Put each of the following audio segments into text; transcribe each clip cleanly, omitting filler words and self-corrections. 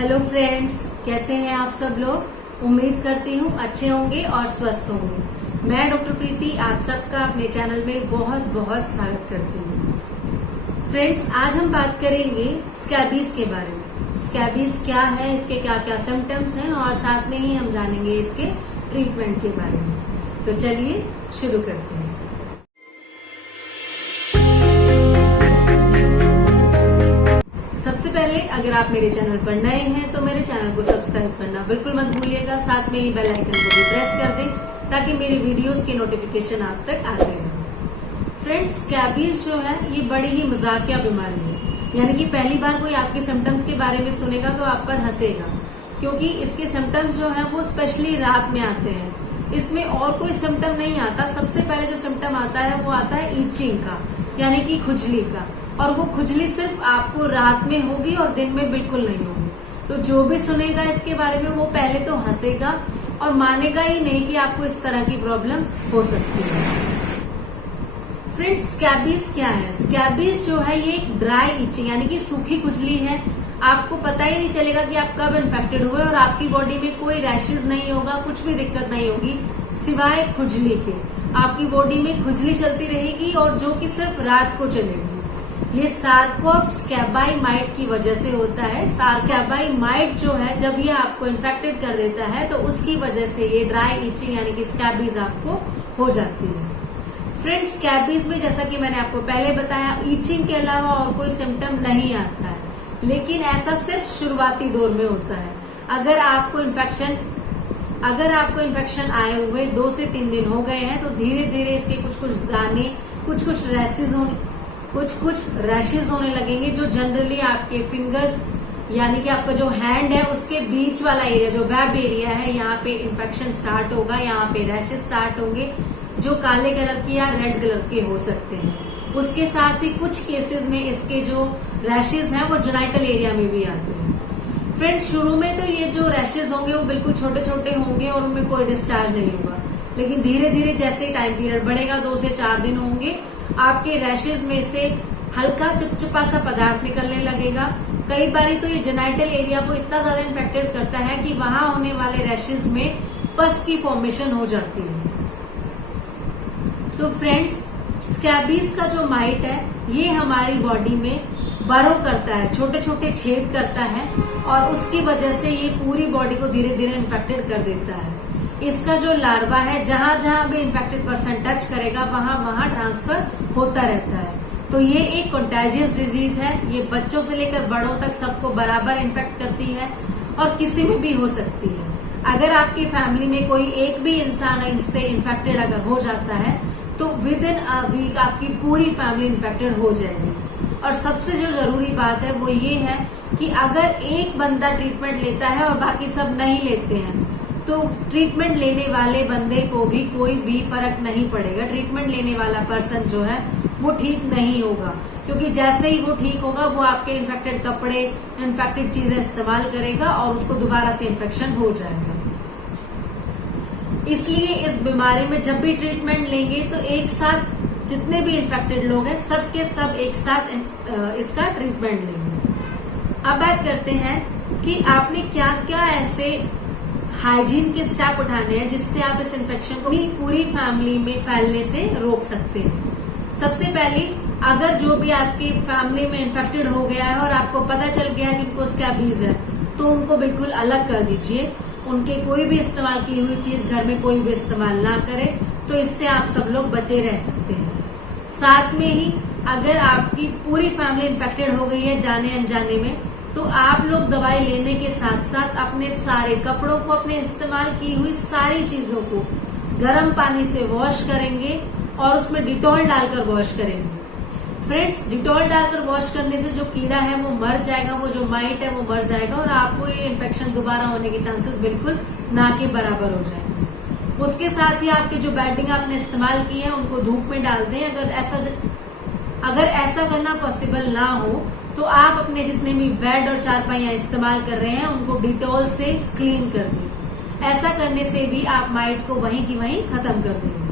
Hello friends, कैसे हैं आप सब लोग। उम्मीद करती हूँ अच्छे होंगे और स्वस्थ होंगे। मैं डॉक्टर प्रीति आप सबका अपने चैनल में बहुत बहुत स्वागत करती हूँ। फ्रेंड्स, आज हम बात करेंगे स्कैबीज के बारे में। स्कैबीज क्या है, इसके क्या क्या सिम्टम्स हैं और साथ में ही हम जानेंगे इसके ट्रीटमेंट के बारे में। तो चलिए शुरू करते हैं। सबसे पहले अगर आप मेरे चैनल पर नए हैं तो मेरे चैनल को सब्सक्राइब करना बिल्कुल मत भूलिएगा। साथ में ही बेल आइकन को भी प्रेस कर दें ताकि मेरी वीडियोस के नोटिफिकेशन आप तक आते रहें। फ्रेंड्स, स्कैबीज जो है ये बड़ी ही मजाकिया बीमारी है, यानी कि पहली बार कोई आपके सिम्टम्स के बारे में सुनेगा तो आप पर हंसेगा, क्योंकि इसके सिम्टम्स जो है वो स्पेशली रात में आते हैं। इसमें और कोई सिम्टम नहीं आता। सबसे पहले जो सिम्टम आता है वो आता है ईचिंग का, यानी कि खुजली का। और वो खुजली सिर्फ आपको रात में होगी और दिन में बिल्कुल नहीं होगी। तो जो भी सुनेगा इसके बारे में वो पहले तो हंसेगा और मानेगा ही नहीं कि आपको इस तरह की प्रॉब्लम हो सकती है। फ्रेंड्स, स्कैबीज क्या है? स्कैबीज जो है ये एक ड्राई ईचिंग यानी कि सूखी खुजली है। आपको पता ही नहीं चलेगा कि आप कब इन्फेक्टेड हुए और आपकी बॉडी में कोई रैशेज नहीं होगा, कुछ भी दिक्कत नहीं होगी सिवाय खुजली के। आपकी बॉडी में खुजली चलती रहेगी और जो कि सिर्फ रात को चलेगी। ये सार्कोप्स्कैबाइमाइट की वजह से होता है। सार्कोप्स्कैबाइमाइट जो है जब ये आपको इन्फेक्टेड कर देता है तो उसकी वजह से ये ड्राई ईचिंग यानी कि स्कैबीज आपको हो जाती है। फ्रेंड्स, स्कैबीज में जैसा कि मैंने आपको पहले बताया, ईचिंग के अलावा और कोई सिम्टम नहीं आता है, लेकिन ऐसा सिर्फ शुरुआती दौर में होता है। अगर आपको इन्फेक्शन आए हुए 2 से 3 दिन हो गए हैं तो धीरे धीरे इसके कुछ दाने, कुछ रैशेज होने लगेंगे, जो जनरली आपके फिंगर्स यानी कि आपका जो हैंड है उसके बीच वाला एरिया, जो वेब एरिया है, यहाँ पे इन्फेक्शन स्टार्ट होगा, यहाँ पे रैशेज स्टार्ट होंगे जो काले कलर के या रेड कलर के हो सकते हैं। उसके साथ ही कुछ केसेस में इसके जो रैशेज हैं वो जेनाइटल एरिया में भी आते हैं। फ्रेंड्स, शुरू में तो ये जो रैशेज होंगे वो बिल्कुल छोटे छोटे होंगे और उनमें कोई डिस्चार्ज नहीं होगा, लेकिन धीरे धीरे जैसे टाइम पीरियड बढ़ेगा, 2 से 4 दिन होंगे, आपके रैशेज में से हल्का चिपचिपा सा पदार्थ निकलने लगेगा। कई बारी तो ये जेनाइटल एरिया को इतना ज्यादा इन्फेक्टेड करता है कि वहां होने वाले रैशेज में पस की फॉर्मेशन हो जाती है। तो फ्रेंड्स, स्कैबीज का जो माइट है ये हमारी बॉडी में बरो करता है, छोटे छोटे छेद करता है और उसकी वजह से ये पूरी बॉडी को धीरे धीरे इन्फेक्टेड कर देता है। इसका जो लार्वा है जहां जहां भी इन्फेक्टेड पर्सन टच करेगा वहां वहां ट्रांसफर होता रहता है। तो ये एक कंटेजियस डिजीज है। ये बच्चों से लेकर बड़ों तक सबको बराबर इन्फेक्ट करती है और किसी में भी हो सकती है। अगर आपकी फैमिली में कोई एक भी इंसान इससे इन्फेक्टेड अगर हो जाता है तो विद इन अ वीक आपकी पूरी फैमिली इन्फेक्टेड हो जाएगी। और सबसे जो जरूरी बात है वो ये है कि अगर एक बंदा ट्रीटमेंट लेता है और बाकी सब नहीं लेते हैं तो ट्रीटमेंट लेने वाले बंदे को भी कोई भी फर्क नहीं पड़ेगा। ट्रीटमेंट लेने वाला पर्सन जो है वो ठीक नहीं होगा, क्योंकि जैसे ही वो ठीक होगा वो आपके इन्फेक्टेड कपड़े, इन्फेक्टेड चीजें इस्तेमाल करेगा और उसको दोबारा से इन्फेक्शन हो जाएगा। इसलिए इस बीमारी में जब भी ट्रीटमेंट लेंगे तो एक साथ जितने भी इन्फेक्टेड लोग हैं सब के सब एक साथ इसका ट्रीटमेंट लेंगे। अब बात करते हैं कि आपने क्या क्या ऐसे हाइजीन के स्टेप उठाने हैं जिससे आप इस इन्फेक्शन को पूरी फैमिली में फैलने से रोक सकते हैं। सबसे पहले, अगर जो भी आपकी फैमिली में इन्फेक्टेड हो गया है और आपको पता चल गया कि उनको स्कैबीज है तो उनको बिल्कुल अलग कर दीजिए। उनके कोई भी इस्तेमाल की हुई चीज घर में कोई भी इस्तेमाल ना करें, तो इससे आप सब लोग बचे रह सकते हैं। साथ में ही अगर आपकी पूरी फैमिली इन्फेक्टेड हो गई है जाने अनजाने में, तो आप लोग दवाई लेने के साथ साथ अपने सारे कपड़ों को, अपने इस्तेमाल की हुई सारी चीजों को गर्म पानी से वॉश करेंगे और उसमें डिटॉल डालकर वॉश करेंगे। फ्रेंड्स, डिटॉल डालकर वॉश करने से जो कीड़ा है वो मर जाएगा, वो जो माइट है वो मर जाएगा और आपको ये इन्फेक्शन दोबारा होने के चांसेस बिल्कुल ना के बराबर हो जाएंगे। उसके साथ ही आपके जो बेडिंग आपने इस्तेमाल की है उनको धूप में डाल दें। अगर ऐसा करना पॉसिबल ना हो तो आप अपने जितने भी बेड और चारपाइयां इस्तेमाल कर रहे हैं उनको डिटॉल से क्लीन कर दें। ऐसा करने से भी आप माइट को वहीं की वहीं खत्म कर देंगे।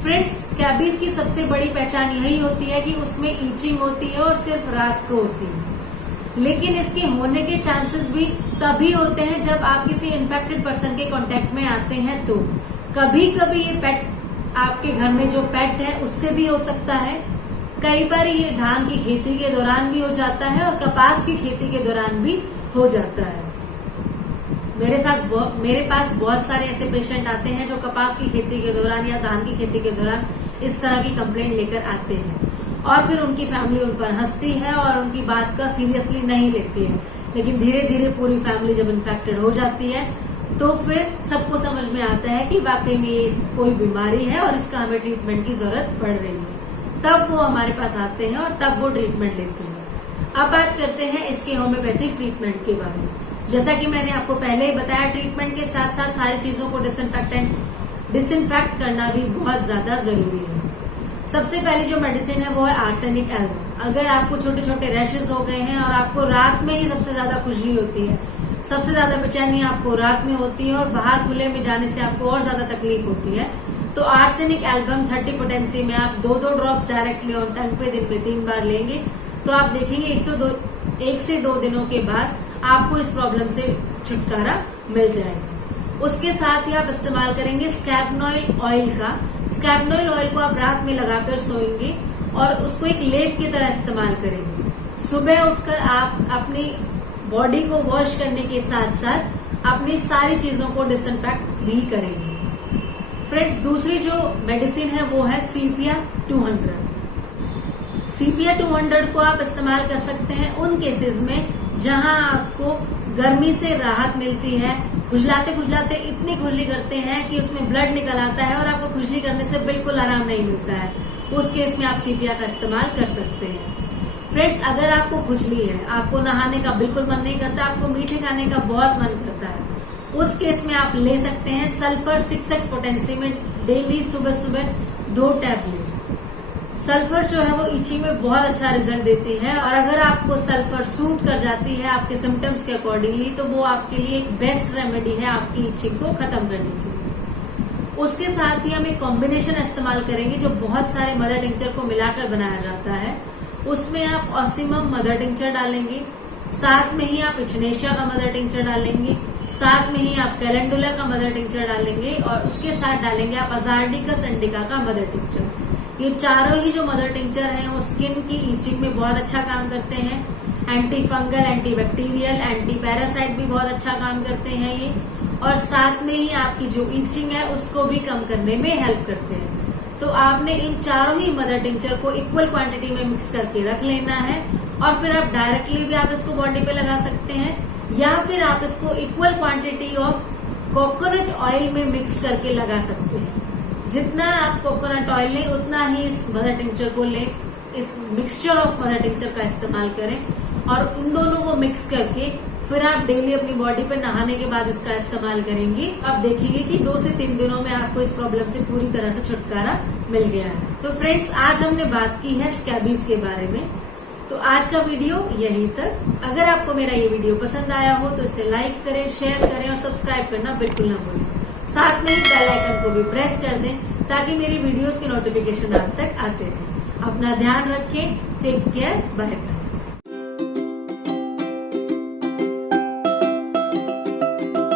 फ्रेंड्स, स्कैबीज की सबसे बड़ी पहचान यही होती है कि उसमें ईचिंग होती है और सिर्फ रात को होती है। लेकिन इसके होने के चांसेस भी तभी होते हैं जब आप किसी इन्फेक्टेड पर्सन के कांटेक्ट में आते हैं। तो कभी कभी ये पेट आपके घर में जो पेट है उससे भी हो सकता है, कई बार ये धान की खेती के दौरान भी हो जाता है और कपास की खेती के दौरान भी हो जाता है। मेरे पास बहुत सारे ऐसे पेशेंट आते हैं जो कपास की खेती के दौरान या धान की खेती के दौरान इस तरह की कंप्लेंट लेकर आते हैं और फिर उनकी फैमिली उन पर हंसती है और उनकी बात का सीरियसली नहीं लेती है। लेकिन धीरे धीरे पूरी फैमिली जब इन्फेक्टेड हो जाती है तो फिर सबको समझ में आता है कि वाकई में ये कोई बीमारी है और इसका हमें ट्रीटमेंट की जरूरत पड़ रही है। तब वो हमारे पास आते हैं और तब वो ट्रीटमेंट लेते हैं। अब बात करते हैं इसके होम्योपैथिक ट्रीटमेंट के बारे में। जैसा कि मैंने आपको पहले ही बताया, ट्रीटमेंट के साथ साथ सारी चीजों को डिसइंफेक्ट करना भी बहुत ज्यादा जरूरी है। सबसे पहली जो मेडिसिन है वो है आर्सेनिक एल्बम। अगर आपको छोटे छोटे रैशेस हो गए हैं और आपको रात में ही सबसे ज्यादा खुजली होती है, सबसे ज्यादा बेचैनी आपको रात में होती है और बाहर खुले में जाने से आपको और ज्यादा तकलीफ होती है, तो आर्सेनिक एल्बम 30 पोटेंसी में आप 2-2 ड्रॉप्स डायरेक्टली ऑन टंग पे दिन में 3 बार लेंगे तो आप देखेंगे 1 से 2 दिनों के बाद आपको इस प्रॉब्लम से छुटकारा मिल जाएगा। उसके साथ ही आप इस्तेमाल करेंगे स्कैबनॉइल ऑयल का। स्कैबनॉइल ऑयल को आप रात में लगाकर सोएंगे और उसको एक लेप की तरह इस्तेमाल करेंगे। सुबह उठकर आप अपनी बॉडी को वॉश करने के साथ साथ अपनी सारी चीजों को डिसइंफेक्ट भी करेंगे। फ्रेंड्स, दूसरी जो मेडिसिन है वो है सीपिया 200। सीपिया 200 को आप इस्तेमाल कर सकते हैं उन केसेस में जहां आपको गर्मी से राहत मिलती है, खुजलाते खुजलाते इतनी खुजली करते हैं कि उसमें ब्लड निकल आता है और आपको खुजली करने से बिल्कुल आराम नहीं मिलता है। उस केस में आप सीपिया का इस्तेमाल कर सकते हैं। फ्रेंड्स, अगर आपको खुजली है, आपको नहाने का बिल्कुल मन नहीं करता, आपको मीठे खाने का बहुत मन करता है, उस केस में आप ले सकते हैं सल्फर 6x पोटेंसी में डेली सुबह सुबह 2 टैबलेट। सल्फर जो है वो इचिंग में बहुत अच्छा रिजल्ट देती है और अगर आपको सल्फर सूट कर जाती है आपके सिम्टम्स के अकॉर्डिंगली तो वो आपके लिए एक बेस्ट रेमेडी है आपकी इचिंग को खत्म करने के लिए। उसके साथ ही हम एक कॉम्बिनेशन इस्तेमाल करेंगे जो बहुत सारे मदर टिंचर को मिलाकर बनाया जाता है। उसमें आप ऑसिमम मदर टिंचर डालेंगे, साथ में ही आप इचनेशिया का मदर टिंचर डालेंगे, साथ में ही आप कैलेंडुला का मदर टिंचर डालेंगे और उसके साथ डालेंगे आप अजार्डिकस इंडिका का मदर टिंचर। ये चारों ही जो मदर टिंचर हैं वो स्किन की ईचिंग में बहुत अच्छा काम करते हैं। Anti fungal, anti bacterial, anti parasite भी बहुत अच्छा काम करते हैं ये, और साथ में ही आपकी जो ईचिंग है उसको भी कम करने में हेल्प करते हैं। तो आपने इन चारों ही मदर टिंचर को इक्वल क्वांटिटी में मिक्स करके रख लेना है और फिर आप डायरेक्टली भी आप इसको बॉडी पे लगा सकते हैं या फिर आप इसको equal quantity of coconut oil में मिक्स करके लगा सकते हैं। जितना आप कोकोनट ऑयल लें उतना ही इस मदर टिंचर को लें, इस मिक्सचर ऑफ मदर टिंचर का इस्तेमाल करें और उन दोनों को मिक्स करके फिर आप डेली अपनी बॉडी पे नहाने के बाद इसका इस्तेमाल करेंगे। आप देखेंगे कि 2 से 3 दिनों में आपको इस प्रॉब्लम से पूरी तरह से छुटकारा मिल गया है। तो फ्रेंड्स, आज हमने बात की है स्कैबीज के बारे में। तो आज का वीडियो यहीं तक। अगर आपको मेरा ये वीडियो पसंद आया हो तो इसे लाइक करें, शेयर करें और सब्सक्राइब करना बिल्कुल ना भूलें। साथ में ही बेल आइकन को भी प्रेस कर दें ताकि मेरी वीडियोस के नोटिफिकेशन आप तक आते रहें। अपना ध्यान रखें। Take care. Bye bye.